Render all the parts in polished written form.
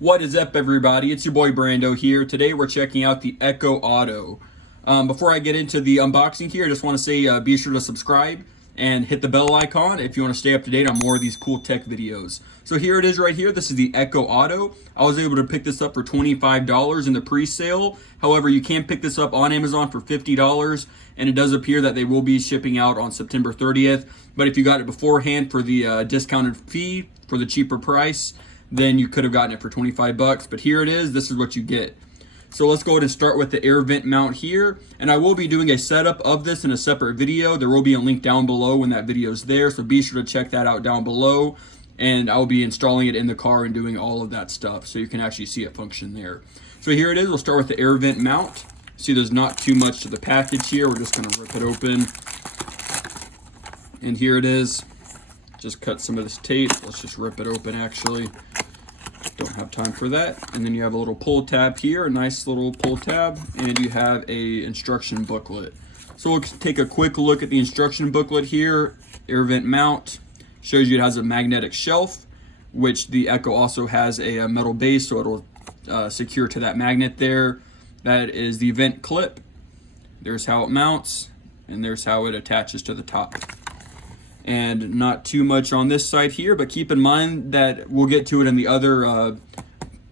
What is up, everybody? It's your boy Brando here. Today we're checking out the Echo Auto. Before I get into the unboxing here, I just want to say be sure to subscribe and hit the bell icon if you want to stay up to date on more of these cool tech videos. So here it is right here. This is the Echo Auto. I was able to pick this up for $25 in the pre-sale. However, you can pick this up on Amazon for $50, and it does appear that they will be shipping out on September 30th. But if you got it beforehand for the discounted fee for the cheaper price, then you could have gotten it for 25 bucks. But here it is. This is what you get. So let's go ahead and start with the air vent mount here. And I will be doing a setup of this in a separate video. There will be a link down below when that video is there. So be sure to check that out down below. And I'll be installing it in the car and doing all of that stuff so you can actually see it function there. So here it is. We'll start with the air vent mount. See, there's not too much to the package here. We're just going to rip it open. And here it is. Just cut some of this tape. Let's just rip it open actually. Don't have time for that. And then you have a little pull tab here, a nice little pull tab, and you have a instruction booklet. So we'll take a quick look at the instruction booklet here. Air vent mount shows you it has a magnetic shelf, which the Echo also has a metal base, so it'll secure to that magnet there. That is the vent clip. There's how it mounts, and there's how it attaches to the top. And not too much on this side here, but keep in mind that we'll get to it in the other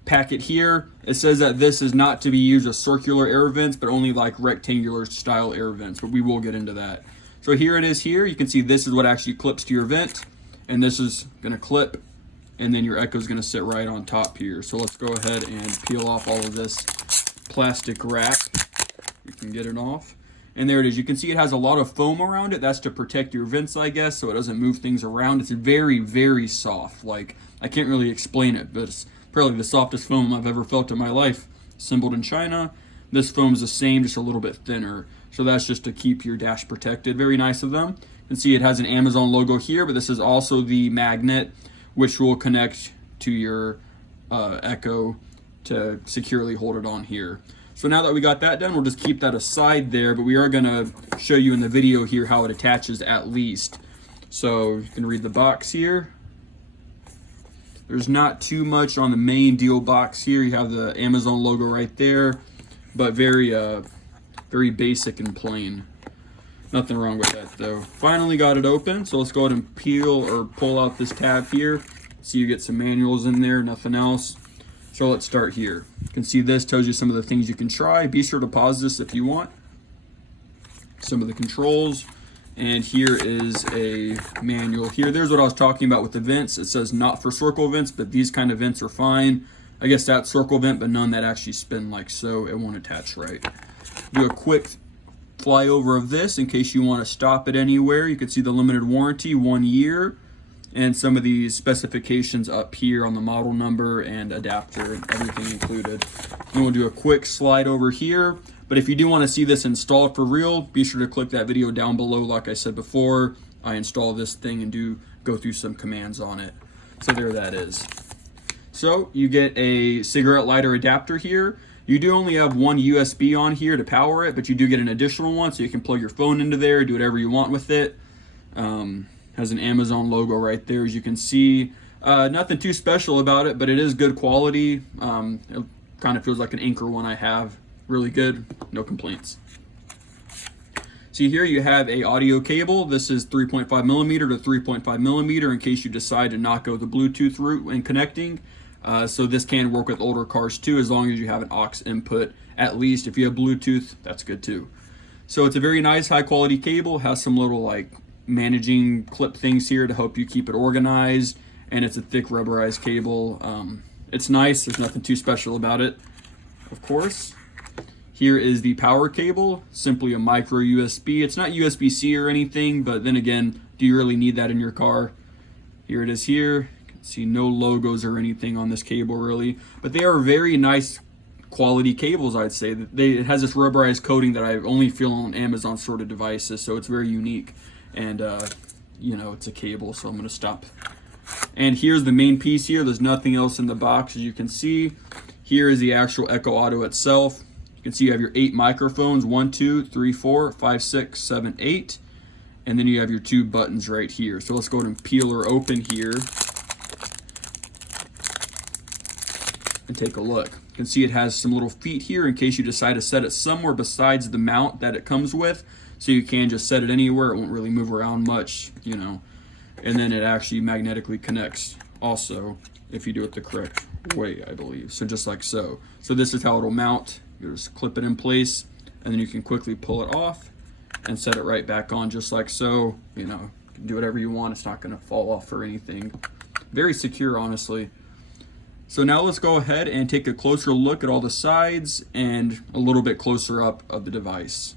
packet here. It says that this is not to be used as circular air vents, but only like rectangular style air vents, but we will get into that. So here it is here. You can see this is what actually clips to your vent, and this is gonna clip, and then your Echo is gonna sit right on top here. So let's go ahead and peel off all of this plastic wrap. You can get it off. And there it is. You can see it has a lot of foam around it. That's to protect your vents, I guess, so it doesn't move things around. It's very, very soft. Like, I can't really explain it, but it's probably the softest foam I've ever felt in my life. Assembled in China. This foam's the same, just a little bit thinner. So that's just to keep your dash protected. Very nice of them. You can see it has an Amazon logo here, but this is also the magnet, which will connect to your Echo to securely hold it on here. So now that we got that done, we'll just keep that aside there, but we are gonna show you in the video here how it attaches at least. So you can read the box here. There's not too much on the main deal box here. You have the Amazon logo right there, but very basic and plain. Nothing wrong with that though. Finally got it open, so let's go ahead and peel or pull out this tab here. See, you get some manuals in there, nothing else. So let's start here. You can see this tells you some of the things you can try. Be sure to pause this if you want. Some of the controls. And here is a manual here. There's what I was talking about with the vents. It says not for circle vents, but these kind of vents are fine. I guess that's circle vent, but none that actually spin like so. It won't attach right. Do a quick flyover of this in case you want to stop it anywhere. You can see the limited warranty, 1 year. And some of these specifications up here on the model number and adapter and everything included. And we'll do a quick slide over here. But if you do want to see this installed for real, be sure to click that video down below. Like I said before, I install this thing and do go through some commands on it. So there that is. So you get a cigarette lighter adapter here. You do only have one USB on here to power it, but you do get an additional one, so you can plug your phone into there, do whatever you want with it. Has an Amazon logo right there, as you can see. Nothing too special about it, but it is good quality. It kind of feels like an Anchor one I have. Really good, no complaints. See here you have a audio cable. This is 3.5 millimeter to 3.5 millimeter in case you decide to not go the Bluetooth route when connecting. So this can work with older cars too, as long as you have an aux input. At least if you have Bluetooth, that's good too. So it's a very nice high quality cable. Has some little like managing clip things here to help you keep it organized, and it's a thick rubberized cable. It's nice. There's nothing too special about it, of course. Here is the power cable, simply a micro USB. It's not USB-C or anything, but then again, do you really need that in your car? Here it is here. You can see no logos or anything on this cable really, but they are very nice quality cables, I'd say. It has this rubberized coating that I only feel on Amazon sort of devices, so it's very unique. And you know, it's a cable, so I'm gonna stop. And here's the main piece here. There's nothing else in the box, as you can see. Here is the actual Echo Auto itself. You can see you have your 8 microphones, 1, 2, 3, 4, 5, 6, 7, 8. And then you have your 2 buttons right here. So let's go ahead and peel her open here. and take a look. You can see it has some little feet here in case you decide to set it somewhere besides the mount that it comes with. So you can just set it anywhere. It won't really move around much, you know. And then it actually magnetically connects also if you do it the correct way, I believe. So just like so. So this is how it'll mount. You just clip it in place, and then you can quickly pull it off and set it right back on just like so. You know, you can do whatever you want. It's not going to fall off or anything. Very secure, honestly. So now let's go ahead and take a closer look at all the sides and a little bit closer up of the device.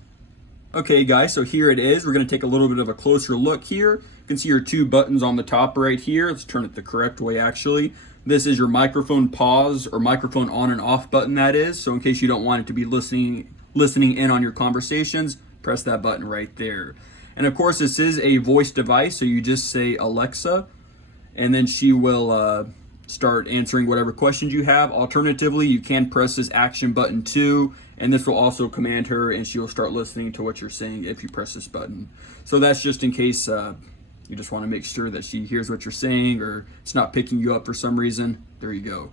Okay guys, so here it is. We're going to take a little bit of a closer look here. You can see your two buttons on the top right here. Let's turn it the correct way actually. This is your microphone pause or microphone on and off button, that is. So in case you don't want it to be listening in on your conversations, press that button right there. And of course this is a voice device, so you just say Alexa and then she will start answering whatever questions you have. Alternatively, you can press this action button too, and this will also command her and she will start listening to what you're saying if you press this button. So that's just in case you just want to make sure that she hears what you're saying or it's not picking you up for some reason. There you go.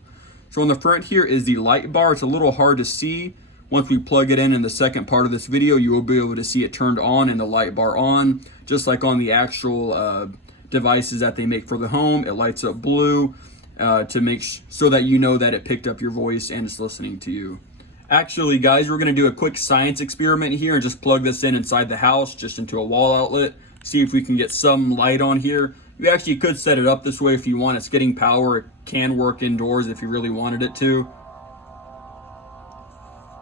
So on the front here is the light bar. It's a little hard to see. Once we plug it in the second part of this video, you will be able to see it turned on and the light bar on, just like on the actual devices that they make for the home. It lights up blue to make so that you know that it picked up your voice and it's listening to you. Actually guys, we're going to do a quick science experiment here and just plug this in inside the house, just into a wall outlet, see if we can get some light on here. You actually could set it up this way if you want. It's getting power. It can work indoors if you really wanted it to.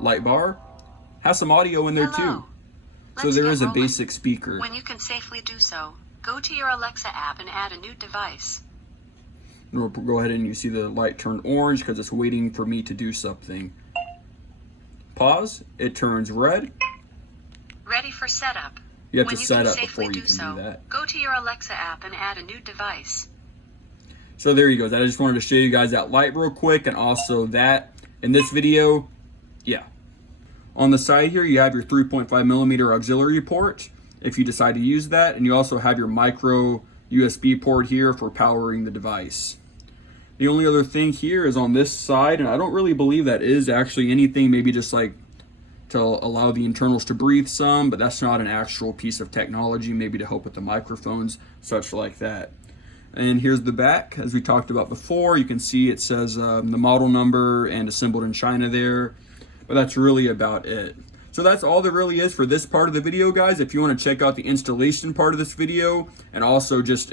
Light bar has some audio in there too. So there is a basic speaker. When you can safely do so, go to your Alexa app and add a new device. We'll go ahead and you see the light turn orange because it's waiting for me to do something. Pause, it turns red. Ready for setup. You have to set up before you can do that. Go to your Alexa app and add a new device. So there you go. I just wanted to show you guys that light real quick and also that in this video. Yeah. On the side here, you have your 3.5mm auxiliary port if you decide to use that, and you also have your micro USB port here for powering the device. The only other thing here is on this side, and I don't really believe that is actually anything, maybe just like to allow the internals to breathe some, but that's not an actual piece of technology, maybe to help with the microphones, such like that. And here's the back, as we talked about before. You can see it says the model number and assembled in China there, but that's really about it. So that's all there really is for this part of the video, guys. If you want to check out the installation part of this video and also just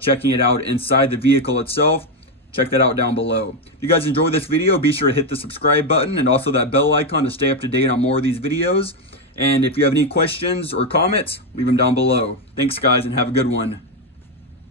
checking it out inside the vehicle itself, check that out down below. If you guys enjoyed this video, be sure to hit the subscribe button and also that bell icon to stay up to date on more of these videos. And if you have any questions or comments, leave them down below. Thanks guys, and have a good one.